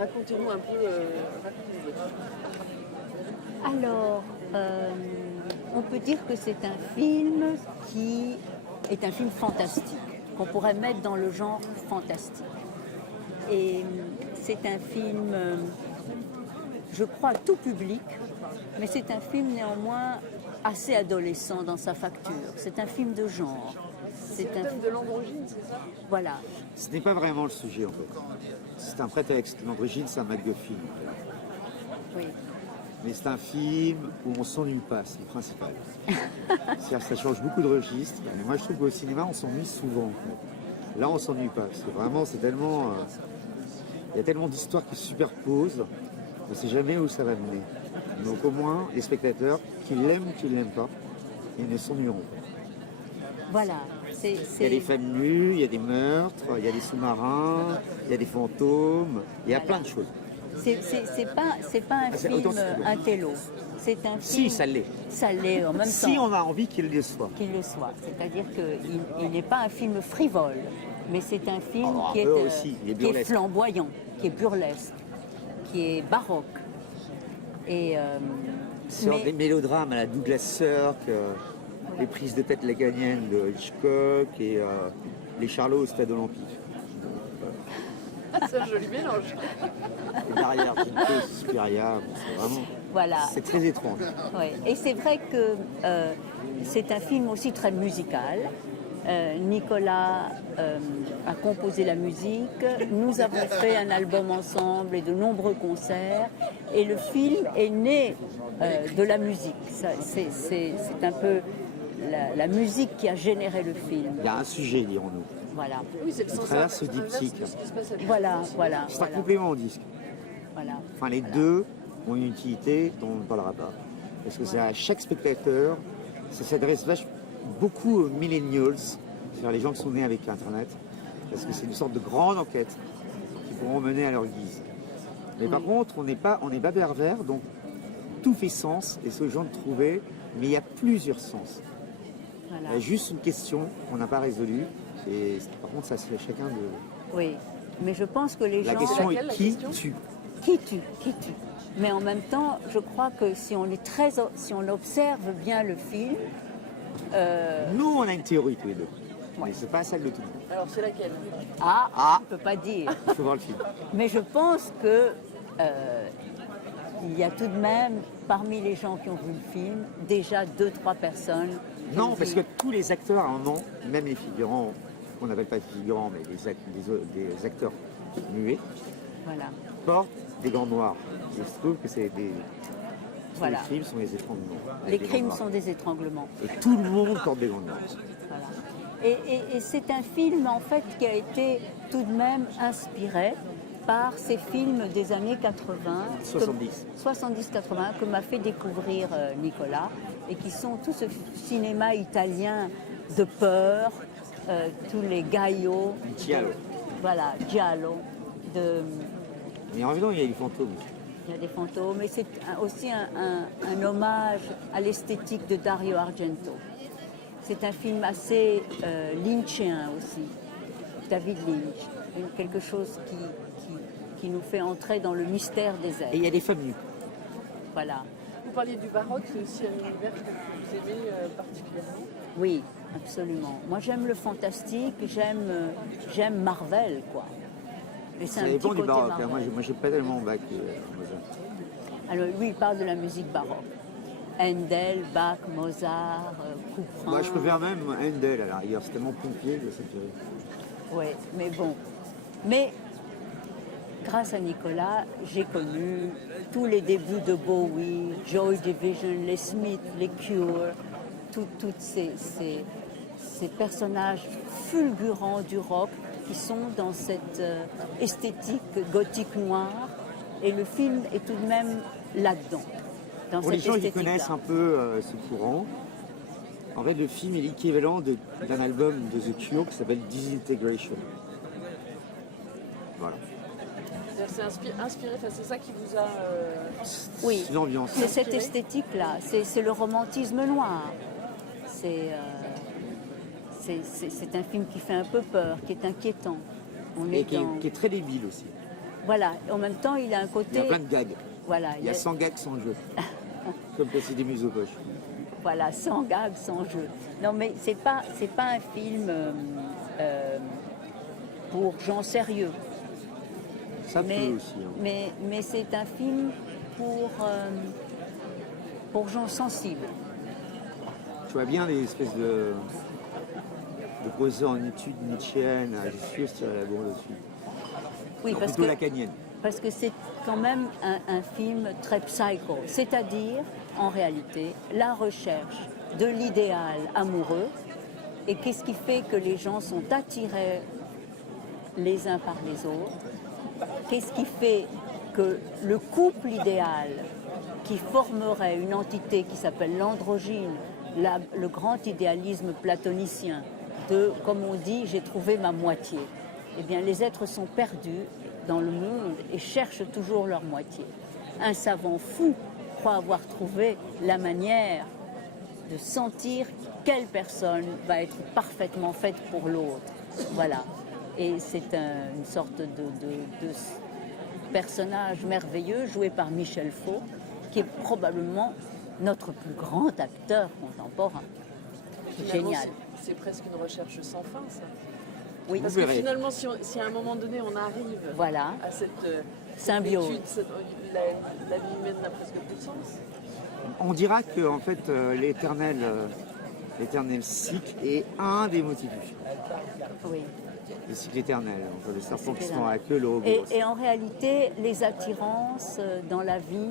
Racontez-nous un peu. Racontez-nous. Alors, on peut dire que c'est un film qui est un film fantastique, qu'on pourrait mettre dans le genre fantastique. Et c'est un film, je crois, tout public, mais c'est un film néanmoins assez adolescent dans sa facture. C'est un film de genre. C'est le thème de l'androgyne, c'est ça? Voilà. Ce n'est pas vraiment le sujet en fait. C'est un prétexte. L'androgyne, c'est un MacGuffin. Oui. Mais c'est un film où on s'ennuie pas, c'est le principal. C'est-à-dire que ça change beaucoup de registres. Mais moi, je trouve qu'au cinéma, on s'ennuie souvent. En fait. Là, on s'ennuie pas. C'est vraiment, c'est tellement, il y a tellement d'histoires qui se superposent. On ne sait jamais où ça va mener. Donc au moins, les spectateurs, qu'ils l'aiment ou qu'ils l'aiment pas, ils ne s'ennuieront pas. Voilà. Il y a des femmes nues, il y a des meurtres, il y a des sous-marins, il y a des fantômes, il y a plein de choses. C'est pas un film intello. C'est un film. Si, ça l'est. Ça l'est en même temps. Si on a envie qu'il le soit. Qu'il le soit. C'est-à-dire qu'il n'est pas un film frivole, mais c'est un film qui est flamboyant, qui est burlesque, qui est baroque. Et c'est des mélodrames à la Douglas Sirk, les prises de tête laganiennes de Hitchcock et les Charlots au Stade Olympique. C'est un joli mélange. Et derrière, Suspiria, c'est vraiment. Voilà. C'est très étrange. Ouais. Et c'est vrai que c'est un film aussi très musical. Nicolas a composé la musique. Nous avons fait un album ensemble et de nombreux concerts. Et le film est né de la musique. C'est un peu la musique qui a généré le film. Il y a un sujet, dirons-nous. Voilà. Oui, c'est le sens travers ce diptyque. Voilà. C'est un complément au disque. Voilà. Enfin, les deux ont une utilité dont on ne parlera pas. Parce que c'est à chaque spectateur, ça s'adresse beaucoup aux millennials, c'est-à-dire les gens qui sont nés avec Internet, parce que c'est une sorte de grande enquête qu'ils pourront mener à leur guise. Mais par contre, on n'est pas pervers, donc tout fait sens, et c'est aux gens de trouver, mais il y a plusieurs sens. Voilà. Il y a juste une question qu'on n'a pas résolue, et par contre, ça c'est à chacun de... Oui, mais je pense que les gens... La question est qui tue? Qui tue? Mais en même temps, je crois que si on observe bien le film... Nous, on a une théorie tous les deux, mais c'est pas celle de tout le monde. Alors, c'est laquelle? Je ne peux pas dire. Il faut voir le film. Mais je pense que il y a tout de même, parmi les gens qui ont vu le film, déjà 2-3 personnes... Non, parce que tous les acteurs, à un moment, même les figurants, qu'on n'appelle pas figurants, mais des acteurs muets, voilà. portent des gants noirs. Et je trouve que c'est des... Voilà. Les crimes sont des étranglements. Les crimes sont des étranglements. Et tout le monde porte des gants noirs. Voilà. Et c'est un film, en fait, qui a été tout de même inspiré par ces films des années 80, 70-80, que m'a fait découvrir Nicolas, et qui sont tout ce cinéma italien de peur, tous les Gaio, voilà, Giallo. Mais en même temps, il y a des fantômes. Il y a des fantômes, et c'est aussi un hommage à l'esthétique de Dario Argento. C'est un film assez lynchien aussi, David Lynch, quelque chose qui nous fait entrer dans le mystère des êtres. Et il y a des femmes nues. Voilà. Vous parliez du baroque, c'est aussi un univers que vous aimez particulièrement? Oui, absolument. Moi j'aime le fantastique, j'aime Marvel, quoi. Et ça dépend du baroque. Hein. Moi j'ai pas tellement bac. Alors lui il parle de la musique baroque. Handel, Bach, Mozart, Couperin. Moi je préfère même Handel à l'arrière, c'est tellement pompier que ça me fait rire. Oui, mais bon. Mais grâce à Nicolas, j'ai connu tous les débuts de Bowie, Joy Division, les Smiths, les Cure, tous ces personnages fulgurants du rock qui sont dans cette esthétique gothique noire. Et le film est tout de même là-dedans. Pour les gens qui connaissent un peu ce courant, en fait le film est l'équivalent d'un album de The Cure qui s'appelle Disintegration. Voilà. C'est inspiré, c'est ça qui vous a... Oui, c'est l'ambiance. C'est cette esthétique-là, c'est le romantisme noir. C'est un film qui fait un peu peur, qui est inquiétant. Et qui est très débile aussi. Voilà, en même temps, il a un Il y côté... a plein de gags. Voilà, Il y a 100 gags sans jeu. Comme quand c'est des muses aux poches. voilà, sans gag, sans jeu. Non, mais c'est pas un film pour gens sérieux. Ça Mais, peut aussi. Hein. mais c'est un film pour gens sensibles. Tu vois bien les espèces de poseurs en études nietzschéennes. Je suis sûr que tu as la bourre dessus. Oui, Non, parce plutôt que, lacanienne. parce que c'est quand même un film très psycho. C'est-à-dire, en réalité, la recherche de l'idéal amoureux. Et qu'est-ce qui fait que les gens sont attirés les uns par les autres? Qu'est-ce qui fait que le couple idéal qui formerait une entité qui s'appelle l'androgyne, le grand idéalisme platonicien de, comme on dit, j'ai trouvé ma moitié. Eh bien, les êtres sont perdus dans le monde et cherchent toujours leur moitié. Un savant fou croit avoir trouvé la manière de sentir quelle personne va être parfaitement faite pour l'autre. Voilà. Et c'est une sorte de personnage merveilleux joué par Michel Faux, qui est probablement notre plus grand acteur contemporain. Finalement, Génial. c'est presque une recherche sans fin, ça. Oui, Parce que finalement, si à un moment donné on arrive voilà. à cette Symbiose. étude, la vie humaine n'a presque plus de sens. On dira que en fait, l'éternel cycle est un des motifs du film. Oui. Le cycle éternel, entre les serpents qui cycle se font la queue, le robot. Et en réalité, les attirances dans la vie,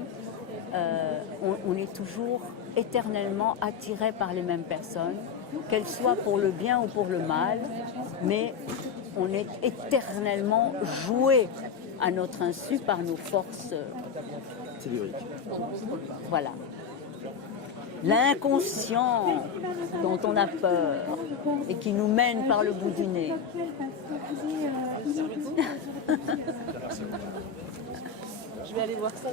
on est toujours éternellement attiré par les mêmes personnes, qu'elles soient pour le bien ou pour le mal, mais on est éternellement joué à notre insu par nos forces. Tellurique. Voilà. L'inconscient dont on a peur et qui nous mène par le bout du nez. Je vais aller voir ça.